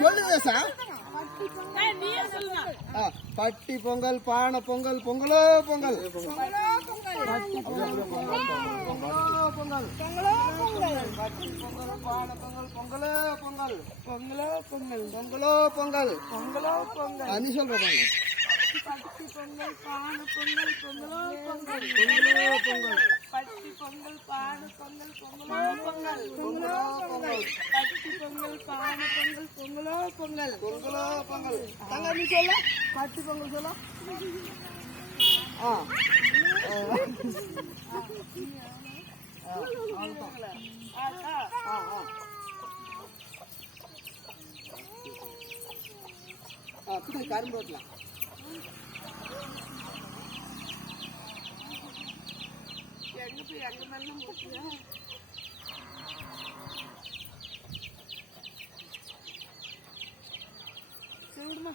சொல்லுங்க சார். பட்டி பொங்கல், பானை பொங்கல், பொங்கலோ பொங்கல், பொங்கலோ பொங்கல், பட்டி பொங்கல், பொங்கலோ பொங்கல், பொங்கலோ பொங்கல், பட்டி பொங்கல், பானை பொங்கல், பொங்கலோ பொங்கல், பொங்கலோ பொங்கல், பொங்கலோ பொங்கல், பொங்கலோ பொங்கல். நீ சொல்றேன். பட்டி பொங்கல், பானை பொங்கல், பொங்கலோ பொங்கல், பொங்கலோ பொங்கல், பட்டி பொங்கல், பானை பொங்கல், பொங்கலோ பொங்கல், பொங்கலோ பொங்கல், பட்டி பொங்கல், பானை பொங்கல், பொங்கலோ பொங்கல், பொங்கலோ பொங்கல். தங்க நீ சொல்ல, பட்டி பொங்கல் சொல்ல. கரும்பு வெட்டலாம். எங்க போய் எங்க மேலும் போட்டியா சொல்லுமா.